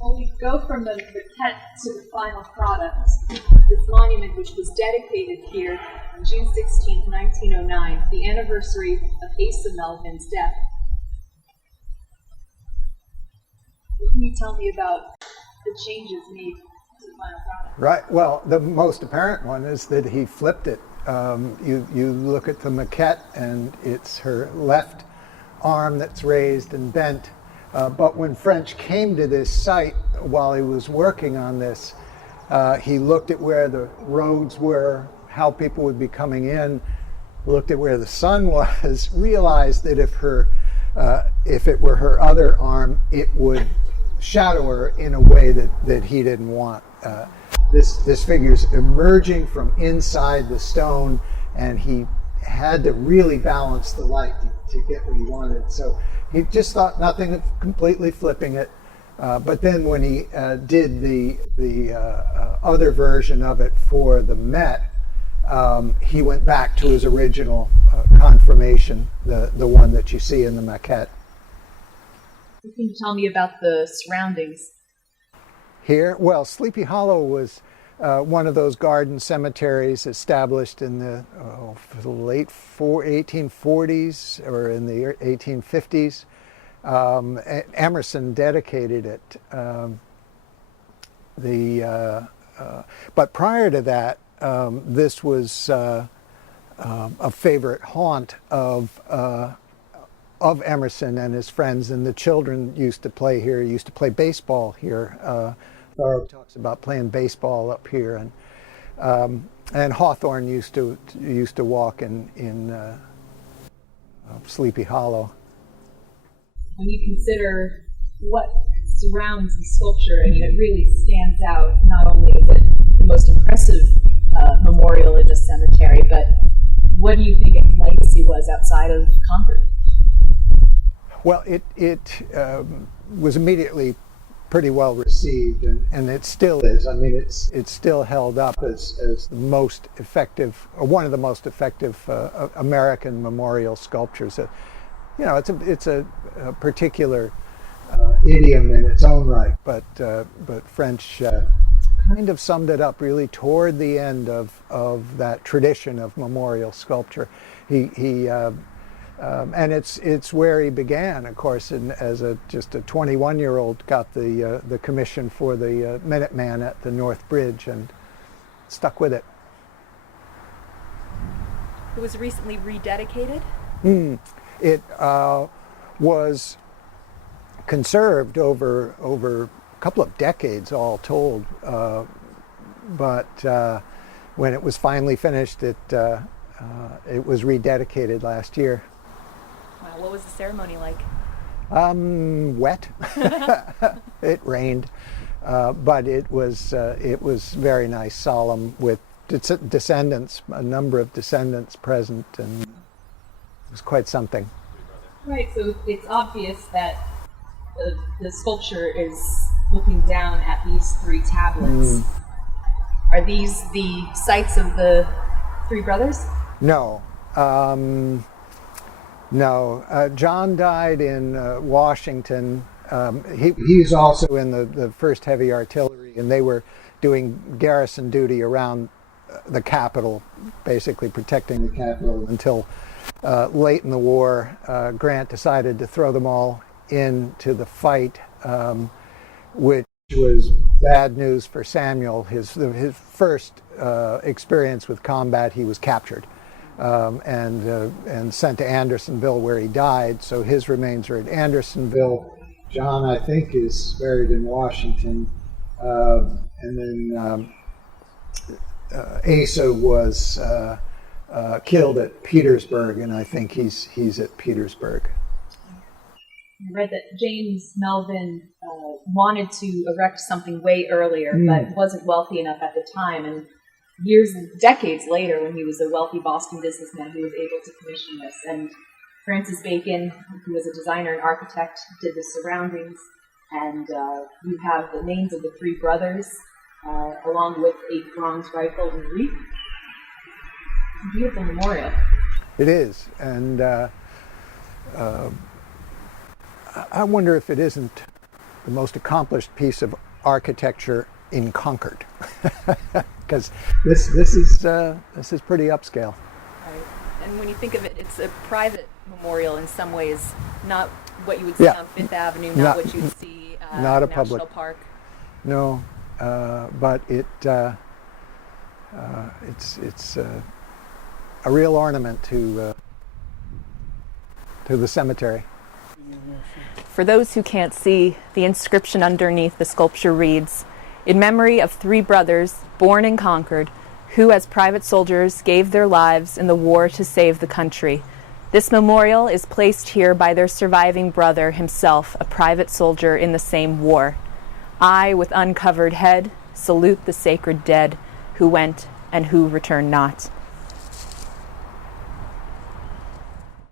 Well, we go from the maquette to the final product. This monument, which was dedicated here on June 16, 1909, the anniversary of Asa Melvin's death. What can you tell me about the changes made to the final product? Right. Well, the most apparent one is that he flipped it. You look at the maquette, and it's her left arm that's raised and bent. But when French came to this site while he was working on this, he looked at where the roads were, how people would be coming in, looked at where the sun was, realized that if it were her other arm, it would shadow her in a way that he didn't want. This figure's emerging from inside the stone, and he had to really balance the light to get what he wanted. So he just thought nothing of completely flipping it. But then when he did the other version of it for the Met, he went back to his original conformation, the one that you see in the maquette. Can you tell me about the surroundings? Here, well, Sleepy Hollow was one of those garden cemeteries established in the late 1840s or in the 1850s. Emerson dedicated it. But prior to that, this was a favorite haunt of Emerson and his friends, and the children used to play here. Used to play baseball here. Thoreau talks about playing baseball up here, and Hawthorne used to walk in Sleepy Hollow. When you consider what surrounds the sculpture, I mean, it really stands out. Not only is it the most impressive memorial in the cemetery, but what do you think its legacy was outside of Concord? Well, it was immediately pretty well received, and it still is. I mean, it's still held up as the most effective, or one of the most effective American memorial sculptures. You know, it's a particular idiom in its own right, but French kind of summed it up really toward the end of that tradition of memorial sculpture. And it's where he began, of course, as just a 21-year-old, got the commission for the Minuteman at the North Bridge and stuck with it. It was recently rededicated? It was conserved over a couple of decades, all told. But when it was finally finished, it was rededicated last year. Wow, what was the ceremony like? Wet. It rained, but it was very nice, solemn, with descendants, a number of descendants present, and it was quite something. Right, so it's obvious that the sculpture is looking down at these three tablets. Are these the sites of the three brothers? No. No. John died in Washington. He's also in the 1st Heavy Artillery, and they were doing garrison duty around the Capitol, basically protecting the Capitol until late in the war. Grant decided to throw them all into the fight, which was bad news for Samuel. His first experience with combat, he was captured and sent to Andersonville, where he died. So his remains are at Andersonville. John, I think, is buried in Washington, and then Asa was killed at Petersburg, and I think he's at Petersburg. I read that James Melvin wanted to erect something way earlier, but wasn't wealthy enough at the time. And decades later, when he was a wealthy Boston businessman, he was able to commission this. And Francis Bacon, who was a designer and architect, did the surroundings. And you have the names of the three brothers, along with a bronze rifle and wreath. Beautiful memorial. It is, and I wonder if it isn't the most accomplished piece of architecture in Concord, because this is pretty upscale. Right. And when you think of it, it's a private memorial in some ways, not what you would see on Fifth Avenue, not what you would see not a National public Park. No, but it's a real ornament to the cemetery. For those who can't see, the inscription underneath the sculpture reads, "In memory of 3 brothers born in Concord, who as private soldiers gave their lives in the war to save the country. This memorial is placed here by their surviving brother, himself a private soldier in the same war. I, with uncovered head, salute the sacred dead, who went and who return not."